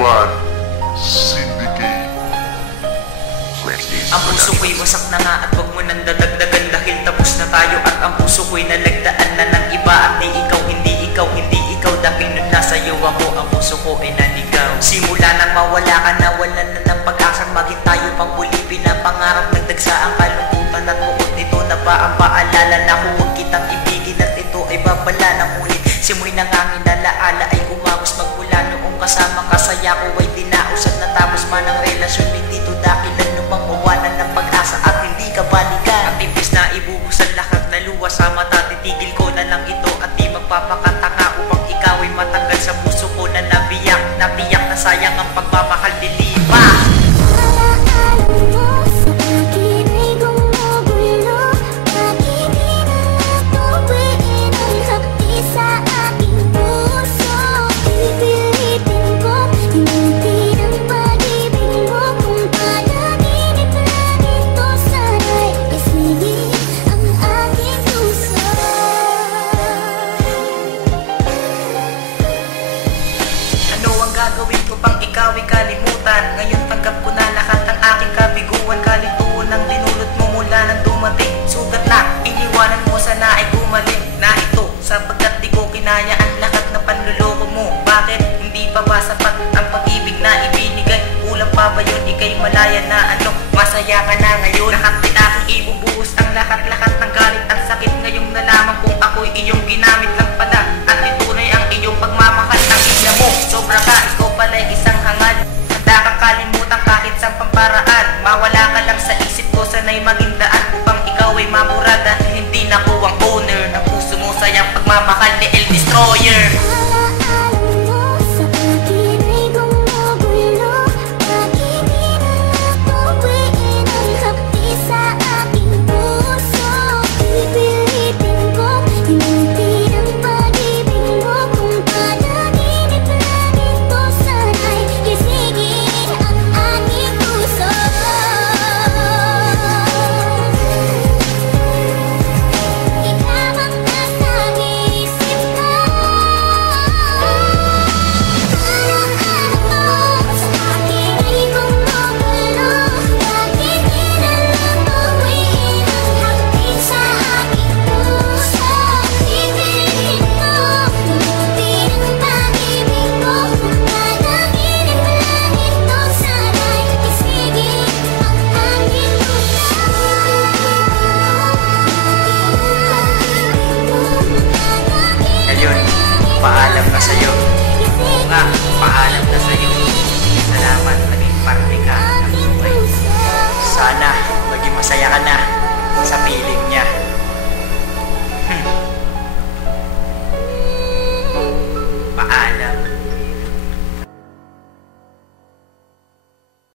Ivan Syndicate. Ang puso ko'y wasak na nga at wag mo nang dadagdagan dahil tapos na tayo at ang puso ko'y nalagdaan na ng iba at di ikaw, hindi ikaw dahil nun nasa iyo ako ang puso ko ay naligaw. Simula nang mawala ka na wala na ng pag-asang maging tayo pang muli pinapangarap nagdagsa ang kalungkutan at bukod nito na ba ang paalala na huwag kitang ibigin at ito ay babala na ngunit simoy ng hangin alaala ay kumagos magmula noong kasama kasaya ko ay dinaos at natapos man ang relasyon dito dahil anumang mawalan ng pag-asa at hindi ka balikan. Ang tipis na ibubusan lahat na luwa sa mata titigil ko na lang ito at di magpapakatanga upang ikaw ay matanggal sa puso ko na nabiyak na sayang ang pagmamahal dilipa. Gagawin ko pang ikaw ay kalimutan. Ngayon tanggap ko na lahat ng aking kabiguan. Kalituhan ang dinulot mo mula nang dumating. Sugat na, iniwanan mo sana ay gumaling na ito sapagkat di ko kinaya ang lahat na panluloko mo. Bakit hindi pa ba sapat ang pag-ibig na ibinigay? Kulang pa ba yun? Ika'y malaya na ano? Masaya ka na ngayon. Lahat din aking ibubuhos ang lahat ng galit at sakit. Ngayong nalaman kung ako'y iyong ginamit lang pala at itunay ang iyong pagmamahal ng ina mo. Sobra ka, ikaw pala'y isang hangad. Handa kang kalimutan kahit sa pamparaan. Mawala ka lang sa isip ko, sana'y maging daan upang ikaw ay mabura dahil hindi na ko ang owner ng puso mo sayang pagmamahal ni El Destroyer. Paalam na sa'yo.